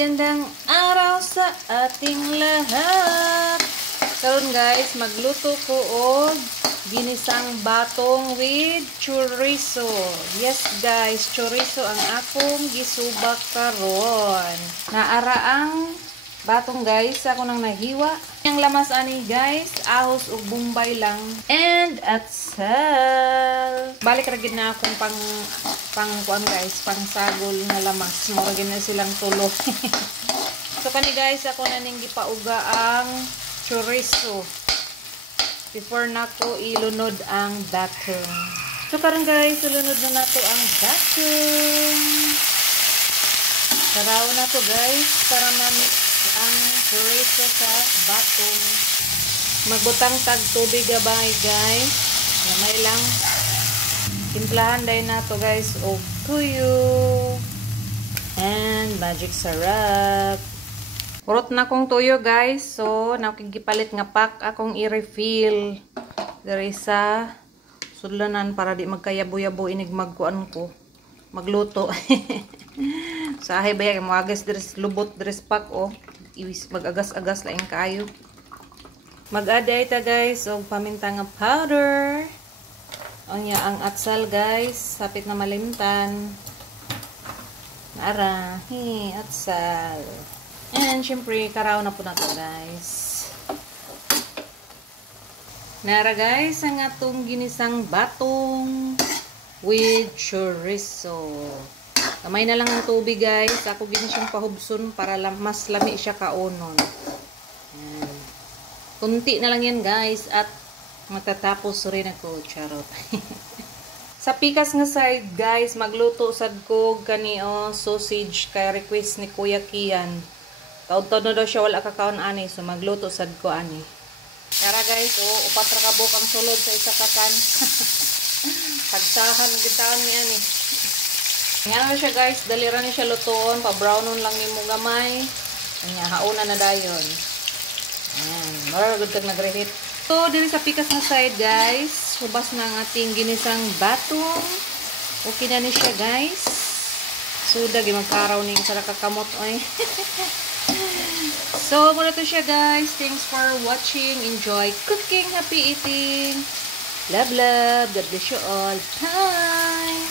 Magandang araw sa ating lahat. Karon guys, magluto ko og ginisang batong with chorizo. Yes guys, chorizo ang akong gisubak karon. Naara ang batong guys, ako nang nahiwa. Ang lamas ani guys, ahos ug bombay lang. And atsal. Balik ra gid na akong pang kuan guys, pang sagol na lamas. Mura gid na silang tulo. So kani guys, ako na ning gipauga ang chorizo before nako ilunod ang batong. So karon guys, ilunod na nato ang batong. Saraw na to guys para ma-mix ang chorizo sa batong. Magbutang tag tubig gabay guys. Gamay lang. Timplahan dahil na to guys og tuyo and magic sarap. Urot na kong tuyo guys. So nakigipalit nga pack akong i-refill diri sa sudlanan para di magkayabo-yabo inig magkuan ko magluto. Sa ahay baya mo agas dres lubot dres pack o iwis mag-agas-agas laing kayo. Mag-aday ta guys og paminta nga powder. Onya ang atsal guys, sapit na malimtan. Nara, atsal. And syempre karaw na po na to guys. Nara guys, ang atong ginisang batong with chorizo. Kamay na lang ang tubig guys. Ako gini siyang pahubson para mas lami siya kaunon. Ayan. Kunti na lang yan guys at matatapos rin ako. Charot. Sa pikas nga side guys, magluto sad ko kani sausage kay request ni Kuya Kian. Taud-taud na daw siya wala kakaon ani, so magluto sad ko ani. Kara guys, upat ra ka bukang sulod sa isa kakan. Pagsahan gitaan ni ani. Nga siya guys, dalira ni siya lutoon, pa-brownon lang nimo gamay. Anya hauna na dayon. Ayan, more good kag nagreheat. So, diri sa pikas na side guys, hubas na ang ating ginisang batong. Okay na ni siya guys. Suda gi magkaraw ning sa kakamot oy. So, muna to siya guys. Thanks for watching. Enjoy cooking. Happy eating. Love, love. God bless you all. Bye!